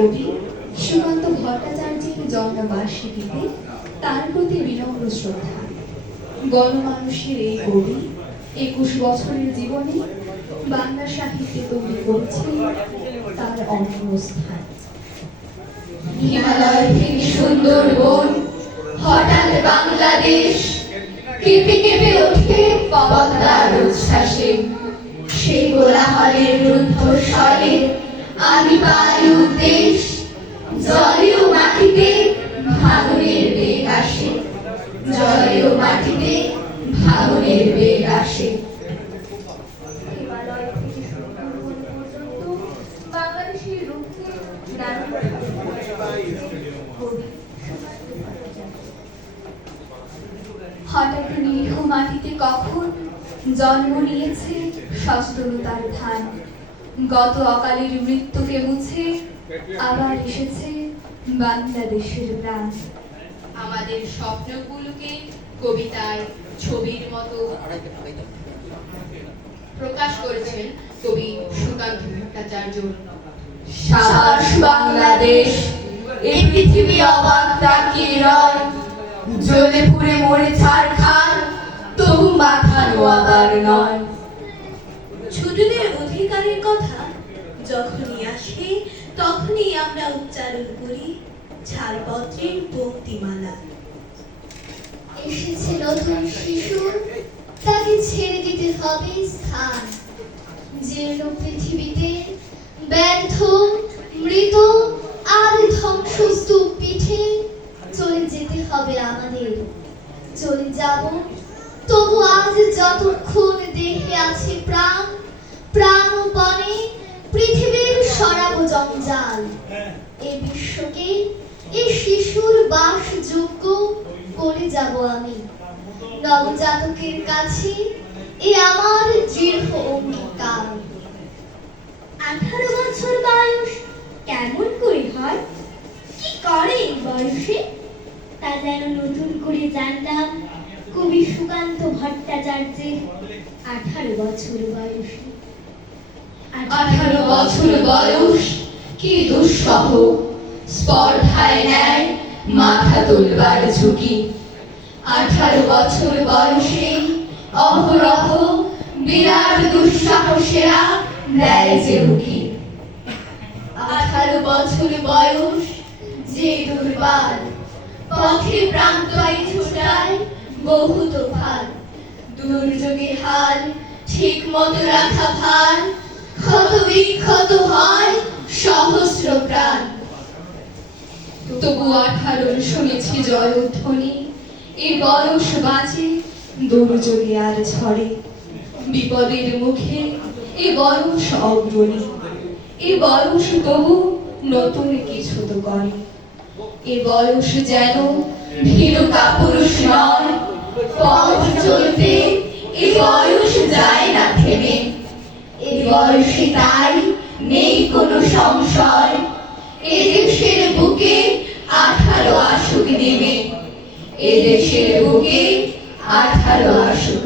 কবি সুকান্ত ভট্টাচার্যের জন্মবার্ষিকীতে তার প্রতি বিনম্র শ্রদ্ধা। গণমানুষের এই কবি 21 বছরের জীবনে বাংলা সাহিত্যে তৈরি করেছে তার অনন্য স্থান। হিমালয় থেকে সুন্দরবন, হঠাৎ বাংলাদেশ, কেঁপে কেঁপে ওঠে পদ্মার উচ্ছ্বাসে। সেই কোলাহলের রুদ্ধস্বরে আমি পাই উদ্দেশ, জলে ও মাটিতে ভাঙনের বেগ আসে, জলে ও মাটিতে ভাঙনের বেগ আসে। হিমালয় থেকে সুন্দরবন পর্যন্ত বাংলাদেশের রূপকে হঠাৎ নিরীহ মাটিতে কখন জন্ম নিয়েছে সচেতনতার ধান। গত অকালের মৃত্যুকে মুছে আবার এসেছে বাংলাদেশের প্রাণ। আমাদের স্বপ্নগুলোকে কবিতার ছবির মতো প্রকাশ করেছেন কবি সুকান্ত ভট্টাচার্য। সাবাস বাংলাদেশ, এই পৃথিবী অবাক তাকিয়ে রয়, জ্বলে পুড়ে মরে ছারখার, তবু মাথা নোয়াবার নয়। ছোটদের অধিকারের কথা যখনই আসে তখনই আমরা উচ্চারণ করি ছাড়পত্রের পংক্তিমালা। এসেছে নতুন শিশু, তাকে ছেড়ে দিতে হবে স্থান। জীর্ণ পৃথিবীতে ব্যর্থ, মৃত আর ধ্বংসস্তূপ পিঠে চলে যেতে হবে আমাদের। চলে যাব, তবু আজ যতক্ষণ দেহে আছে প্রাণ, প্রাণপণে পৃথিবীর সরাবো জঞ্জাল। এ বিশ্বকে এ শিশুর বাসযোগ্য করে যাব আমি। নবজাতকের কাছে এ আমার দৃঢ় অঙ্গীকার। 18 বছর বয়স কেমন করে হয়, কি করে এই বয়সে, তা যেন নতুন করে জানলাম কবি সুকান্ত ভট্টাচার্যের 18 বছর বয়সে। 18 বছর বয়স কি দুঃসহ, স্পর্ধায় নেয় মাথা তুলবার ঝুঁকি। 18 বছর বয়সে অহরহ বিরাট দুঃসাহসেরা দেয় যে উঠি। 18 বছর বয়স যে দুর্বার, পথে প্রান্তয় ছুটায় বহু তোফান। দুর্যোগে হাল ঠিক মতো রাখা ভার, ক্ষত বিক্ষত হয় সহস্র প্রাণ। তবু 18 শুনেছি জয়ধ্বনি, এ বয়স বাঁচে দুর্যোগে আর ঝড়ে। বিপদের মুখে এ বয়স অগ্রণী, এ বয়স তবু নতুন কিছু তো করে। এ বয়স যেন ভীরু কাপুরুষ নয়, পথ চলতে এ বয়স যায় না থেমে। এ বয়সে তাই নেই কোনো সংশয়, এ দেশের বুকে 18 আসুক নেমে, এ দেশের বুকে 18 আসুক